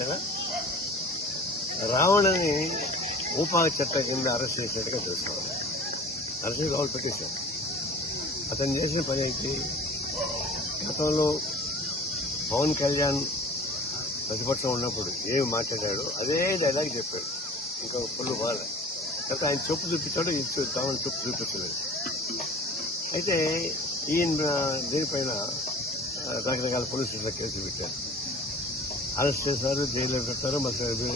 కదా. రావణని ఊపాక చట్టం కింద అరెస్ట్ చేసినట్టుగా తెలుసుకోవాలి. అరెస్ట్ కావాలి పెట్టేశాం. అతను చేసిన పని ఏంటి? గతంలో పవన్ కళ్యాణ్ ప్రతిపక్షం ఉన్నప్పుడు ఏమి మాట్లాడాడు అదే డైలాగ్ చెప్పాడు. ఇంకొక పుల్లు బాల తర్వాత ఆయన చెప్పు చూపించాడు, కావాలని చెప్పు చూపించలేదు. అయితే ఈయన దీనిపైన రకరకాల పోలీస్ స్టేషన్ కేసులు పెట్టారు. అరెస్ట్ చేశారు, జైల్లో పెట్టారు, మళ్ళీ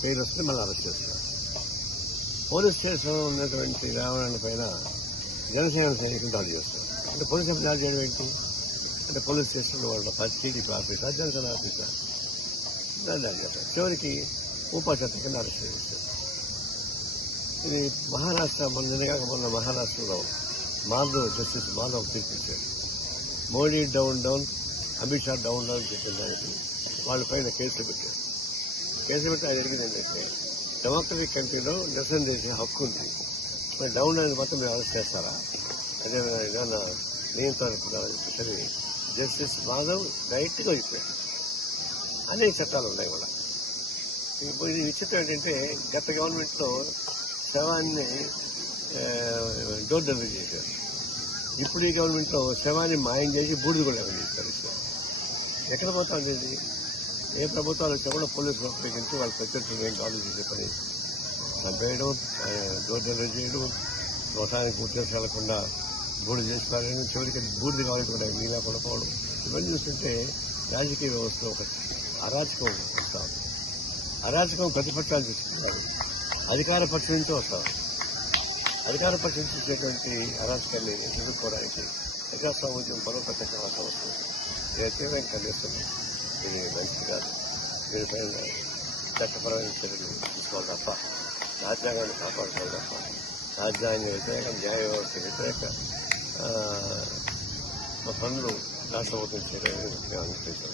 బెయిల్ వస్తే మళ్ళీ అరెస్ట్ చేస్తారు. పోలీస్ స్టేషన్లో ఉన్నటువంటి రావణ పైన జనసేన సైనికులు దాడి చేస్తారు. అంటే పోలీస్ దాడి చేయడం ఏంటి అంటే పోలీస్ స్టేషన్లో వాళ్ళ టీడీపీ ఆఫీసా జనసేన ఆఫీసా దాడి చేస్తారు. చివరికి ఊపా చట్టం కింద అరెస్ట్ చేస్తారు. ఇది మహారాష్ట్ర మొన్న మహారాష్ట్రలో జస్టిస్ మాధవ్ తీర్పిచ్చారు. Modi down down, Amit Shah down down చెప్పిన దానికి వాళ్ళ పైన కేసులు పెట్టారు. కేసులు పెట్టి అది జరిగింది ఏంటంటే డెమోక్రటిక్ కంట్రీలో నిరసన చేసే హక్కు ఉంది. మరి డౌన్ డౌన్ మాత్రం మీరు అరెస్ట్ చేస్తారా? అదే ఏదైనా నియంత్రణ చెప్పేసి జస్టిస్ మాధవ్ డైరెక్ట్గా చెప్పారు. అనేక చట్టాలు ఉన్నాయి కూడా. ఇది విచిత్రం ఏంటంటే గత గవర్నమెంట్లో శవాన్ని డోర్ డెలివరీ చేశారు. ఇప్పుడు ఈ గవర్నమెంట్లో శవాన్ని మాయం చేసి బూడిద కూడా లేకుండా ఇస్తారు. ఎక్కడ పోతుంది ఇది? ఏ ప్రభుత్వాలు వచ్చా కూడా పోలీసులు ఉపయోగించి వాళ్ళ ప్రత్యర్థులు ఏం కాల్ చేసే పని చంపేయడం, డోర్ డెలివరీ చేయడం, వ్యవసాయానికి పూర్తి వెళ్లకుండా బూడిద చేసి పారేయడం, చివరికి బూడిద కావాలంటే కూడా నీలా కొనుక్కోవడం. ఇవన్నీ చూస్తుంటే రాజకీయ వ్యవస్థలో ఒక అరాచకం వస్తా ఉంది. అరాచకం ప్రతిపక్షాలు చూస్తున్నారు, అధికార పక్షం నుంచి వస్తాం. అధికార పక్షం చూసేటువంటి అరాచకాన్ని ఎదుర్కోవడానికి ప్రజాస్వామ్యం బలోపేతంగా వస్తుంది. నేను తీవ్రంగా ఖండిస్తున్నాను. ఇది మంచిది కాదు. దీనిపైన చట్టపరమైన చర్యలు తీసుకోవాలి తప్ప, రాజ్యాంగాన్ని కాపాడుకోవాలి తప్ప, రాజ్యాంగ వ్యతిరేక, న్యాయ వ్యవస్థ వ్యతిరేక పనులు రాష్ట్ర ప్రభుత్వం చేయడానికి మేము అనుసరిస్తాం.